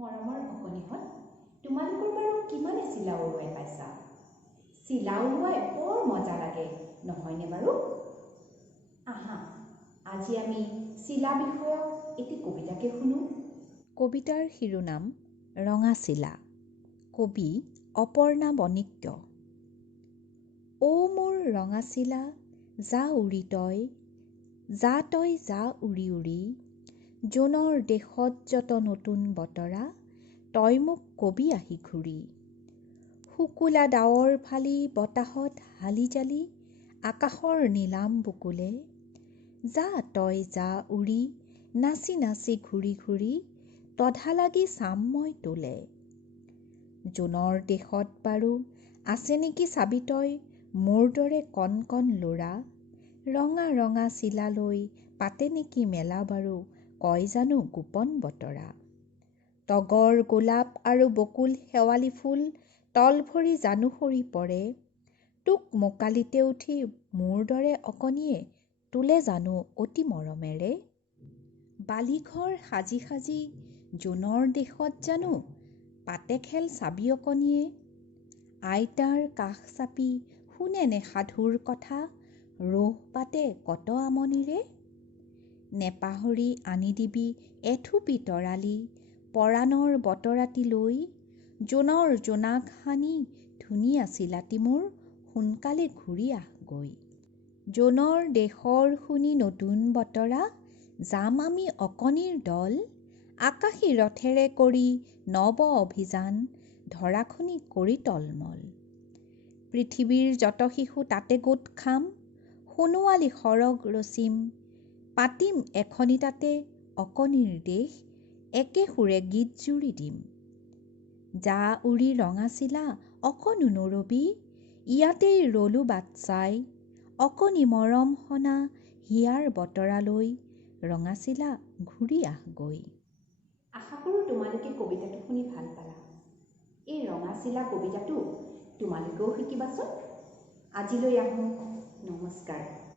মৰমৰ অকণিহঁত, তোমালোকৰ বাৰু কিমানে চিলা উৰুৱাই পাইছা? চিলা উৰুৱাই বৰ মজা লাগে, নহয়নে বাৰু? আহা, আজি আমি চিলা বিষয়ক এটি কবিতাকে শুনো। কবিতাৰ শিৰোনাম ৰঙা চিলা। কবি অপৰ্ণা বণিক্য। অ মোৰ ৰঙা চিলা, যা উৰি তই, যা তই যা উৰি উৰি, জোনৰ দেশত যত নতুন বতৰা, তই মোক কবি আহি ঘূৰি। শুকুলা ডাৱৰ ফালি বতাহত হালি জালি, আকাশৰ নীলাম বুকুলে, যা তই যা উৰি, নাচি নাচি ঘূৰি ঘূৰি, তধা লাগি চাম মই তোলে। জোনৰ দেশত বাৰু আছে নেকি চাবি তই, মোৰ দৰে কণ কণ ল'ৰা, ৰঙা ৰঙা চিলা লৈ পাতে নেকি মেলা বাৰু, কয় জানো গোপন বতৰা। তগৰ গোলাপ আৰু বকুল শেৱালি ফুল তল ভৰি জানো সৰি পৰে, তোক মোকালিতে উঠি মোৰ দৰে অকণিয়ে তোলে জানো অতি মৰমেৰে। বালিঘৰ সাজি সাজি জোনৰ দেশত জানো পাতে খেল চাবি অকণিয়ে, আইতাৰ কাষ চাপি শুনেনে সাধুৰ কথা, ৰহ পাতে কত আমনিৰে। নেপাহৰি আনি দিবি এথুপি তৰালি, পৰাণৰ বতৰাটি লৈ, জোনৰ জোনাক সানি ধুনীয়া চিলাটি মোৰ, সোনকালে ঘূৰি আহ গৈ। জোনৰ দেশৰ শুনি নতুন বতৰা, যাম আমি অকণিৰ দল, আকাশী ৰথেৰে কৰি নব অভিযান, ধৰাখনি কৰি টলমল। পৃথিৱীৰ যত শিশু তাতে গোট খাম, সোণোৱালী সৰগ ৰচিম, পাতিম এখনি তাতে অকণিৰ দেশ, একে সুৰে গীত জুৰি দিম। যা উৰি ৰঙা চিলা অকণো নৰবি, ইয়াতেই ৰলো বাট চাই, অকণি মৰম সনা হিয়াৰ বতৰা লৈ, ৰঙা চিলা ঘূৰি আহ গৈ। আশা কৰোঁ তোমালোকে কবিতাটো শুনি ভাল পালা। এই ৰঙা চিলা কবিতাটো তোমালোকেও শিকিবাচোন। আজিলৈ আহোঁ, নমস্কাৰ।